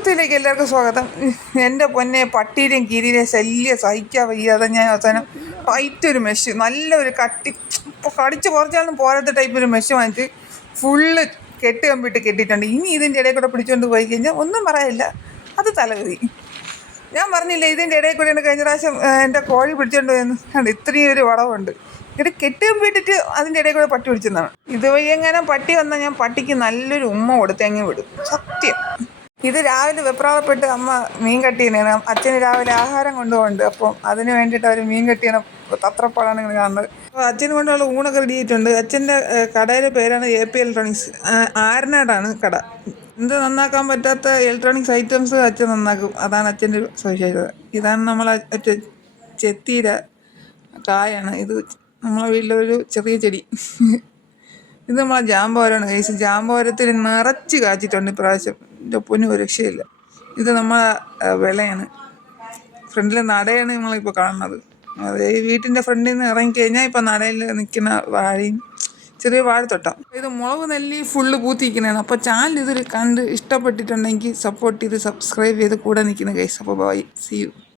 കുത്തിയിലേക്ക് എല്ലാവർക്കും സ്വാഗതം. എൻ്റെ പൊന്നെ, പട്ടീരെയും കീരിയുടെയും ശല്യം സഹിക്കാൻ വയ്യാതെ ഞാൻ അവസാനം ടൈറ്റൊരു മെഷ്, നല്ലൊരു കട്ടി, ഇപ്പോൾ കടിച്ച് കുറച്ചാലും പോരാത്ത ടൈപ്പ് ഒരു മെഷ് വാങ്ങിച്ച് ഫുള്ള് കെട്ട് കമ്പിട്ട് കെട്ടിയിട്ടുണ്ട്. ഇനി ഇതിൻ്റെ ഇടയിൽ കൂടെ പിടിച്ചുകൊണ്ട് പോയി കഴിഞ്ഞാൽ ഒന്നും പറയാനില്ല, അത് തലകറി. ഞാൻ പറഞ്ഞില്ല ഇതിൻ്റെ ഇടയിൽ കൂടെയാണ് കഴിഞ്ഞ പ്രാവശ്യം എൻ്റെ കോഴി പിടിച്ചുകൊണ്ട് പോയെന്ന്. അത് ഇത്രയും ഒരു വളവുണ്ട്. ഇവിടെ കെട്ട് കമ്പിട്ടിട്ട് അതിൻ്റെ ഇടയിൽ കൂടെ പട്ടി പിടിച്ചെന്നാണ്. ഇതുവഴി എങ്ങനെ പട്ടി വന്നാൽ ഞാൻ പട്ടിക്ക് നല്ലൊരു ഉമ്മ കൊടുത്തെങ്ങ് വിടും, സത്യം. ഇത് രാവിലെ വെപ്രാളപ്പെട്ട് അമ്മ മീൻ കട്ടിയാണ്. അച്ഛന് രാവിലെ ആഹാരം കൊണ്ടുപോകുന്നുണ്ട്. അപ്പം അതിന് വേണ്ടിയിട്ട് അവർ മീൻ കട്ടിയാണ് തത്രപ്പാടാണ് ഇങ്ങനെ കാണുന്നത്. അപ്പോൾ അച്ഛന് കൊണ്ടുള്ള ഊണൊക്കെ റെഡി ആയിട്ടുണ്ട്. അച്ഛൻ്റെ കടയുടെ പേരാണ് AP ഇലക്ട്രോണിക്സ്. ആരനാടാണ് കട. എന്ത് നന്നാക്കാൻ പറ്റാത്ത ഇലക്ട്രോണിക്സ് ഐറ്റംസ് അച്ഛൻ നന്നാക്കും. അതാണ് അച്ഛൻ്റെ ഒരു സവിശേഷത. ഇതാണ് നമ്മളെ ചെത്തീര കായാണ്. ഇത് നമ്മളെ വീട്ടിലൊരു ചെറിയ ചെടി. ഇത് നമ്മളെ ജാമ്പോരമാണ് കഴിച്ച്. ജാമ്പോരത്തിൽ നിറച്ച് കാച്ചിട്ടുണ്ട് ഇപ്രാവശ്യം. എൻ്റെ പൊന്നും ഒരു രക്ഷയില്ല. ഇത് നമ്മളെ വിളയാണ്. ഫ്രണ്ടിൽ നടയാണ് നമ്മളിപ്പോൾ കാണുന്നത്. അത് ഈ വീട്ടിൻ്റെ ഫ്രണ്ടിൽ നിന്ന് ഇറങ്ങിക്കഴിഞ്ഞാൽ ഇപ്പോൾ നടയിൽ നിൽക്കുന്ന വാഴയും ചെറിയ വാഴത്തോട്ടം. ഇത് മുളക് നെല്ലി ഫുള്ള് പൂത്തിരിക്കുന്നതാണ്. അപ്പോൾ ചാനൽ ഇതിൽ കണ്ട് ഇഷ്ടപ്പെട്ടിട്ടുണ്ടെങ്കിൽ സപ്പോർട്ട് ചെയ്ത് സബ്സ്ക്രൈബ് ചെയ്ത് കൂടെ നിൽക്കുന്ന ഗൈസ്. അപ്പോൾ ബൈ, സീ യു.